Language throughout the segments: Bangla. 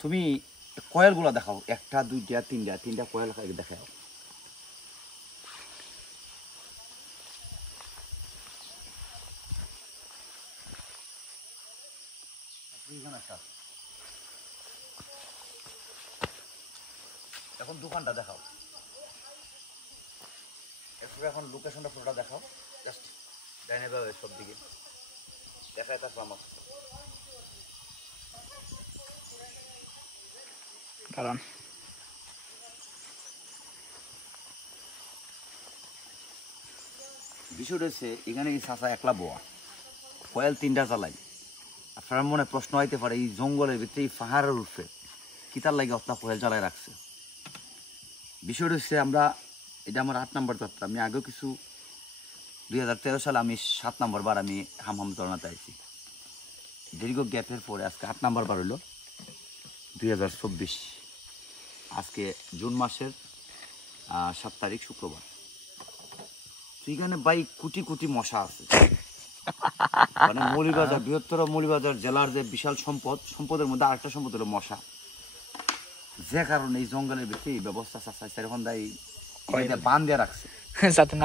তুমি কয়েলগুলো দেখাও, একটা দুইটা তিনটা কয়েল দেখাও। এখন দোকানটা দেখাও, এখন লোকেশনটা পুরোটা দেখাও, জাস্ট ডাইনে বামে সব দিকে দেখায় তারপর আমার কারণ বিষয়টা হচ্ছে এখানে এই চাষা একলা বোয়া, কয়েল 3টা চালাই। আপনার মনে প্রশ্ন হইতে পারে এই জঙ্গলের ভিতরে এই পাহাড়ের উঠে কিতার লাগে অতনা কয়েল জ্বালায় রাখছে। বিষয়টা হচ্ছে আমরা এটা আমার 8 নম্বর যাত্রা। আমি আগেও কিছু 2013 সালে আমি 7 নম্বর বার আমি হামহাম ঝর্ণাতে আইছি। দীর্ঘ গ্যাপের পরে আজকে 8 নম্বর বার হইল 2024। আজকে জুন মাসের 7 তারিখ শুক্রবার। এখানে ভাই কোটি কোটি মশা আছে। মানে মৌলভীবাজার, বৃহত্তর মৌলভীবাজার জেলার যে বিশাল সম্পদের মধ্যে আরেকটা সম্পদ হলো মশা। যে কারণে এই জঙ্গলের ভিতরে এই ব্যবস্থা চাচ্ছে এখন দাই বান দিয়ে রাখছে।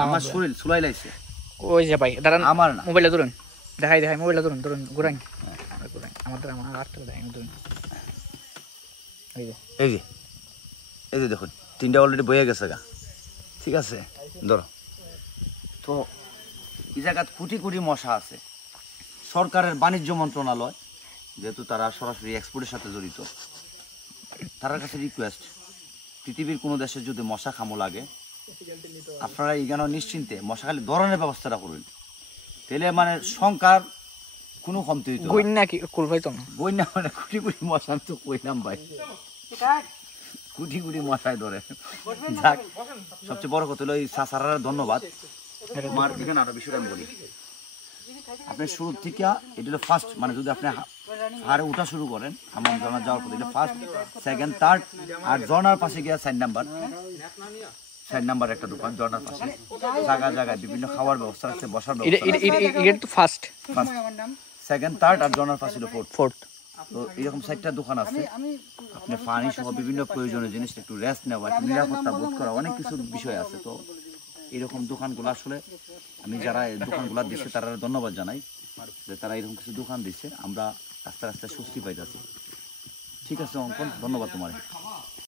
আমার শরীর চুলাই লাইছে। ওই যে ভাই দাঁড়ান, আমার না, মোবাইলটা ধরুন, দেখাই মোবাইলটা ধরুন ঘুরান, আমাদের আমার হাতটা দেখাই ধরুন। এই যে দেখুন 3টা অলরেডি বয়ে গেছে গা, ঠিক আছে ধরো। তো এই জায়গায় কোটি কোটি মশা আছে। সরকারের বাণিজ্য মন্ত্রণালয় যেহেতু তারা সরাসরি এক্সপোর্টের সাথে জড়িত, তার কাছে রিকোয়েস্ট, পৃথিবীর কোনো দেশে যদি মশা কামড় লাগে আপনারা এখানে নিশ্চিন্তে মশা খালি ধরনের ব্যবস্থাটা করুন, তাহলে মানে সংখ্যার কোনো কমতি হইতো না। কি করবাইতো না বন্যা মানে কোটি কোটি মশা, আমি তো কইলাম ভাই কোটি কোটি মশায় ধরে। যাক, সবচেয়ে বড় কথা হলো এই সাসারার ধন্যবাদ। আমার এখানে আরো বিষয়টা আমি বলি, আপনি শুরু থেকে এটা হলো ফার্স্ট, মানে যদি আপনি পাহাড়ে উঠা শুরু করেন হামাম ঝর্ণা যাওয়ার পর এটা ফার্স্ট, সেকেন্ড, থার্ড। আর ঝর্ণার পাশে গিয়ে 4 নাম্বার একটা দোকান ঝর্ণার পাশে, জায়গায় বিভিন্ন খাওয়ার ব্যবস্থা আছে, বসার ব্যবস্থা। এটা তো ফার্স্ট, সেকেন্ড, থার্ড আর ঝর্ণার পাশে হলো ফোর্থ। তো এরকম 4টা দোকান আছে। আপনি পানি সহ বিভিন্ন প্রয়োজনীয় জিনিস, একটু রেস্ট নেওয়া, একটু নিরাপত্তা বোধ করা, অনেক কিছু বিষয় আছে। তো এরকম দোকানগুলো আসলে আমি যারা এই দোকানগুলো দিচ্ছে তারা ধন্যবাদ জানাই যে তারা এরকম কিছু দোকান দিচ্ছে। আমরা আস্তে আস্তে স্বস্তি পাইতেছি। ঠিক আছে অঙ্কন, ধন্যবাদ তোমার।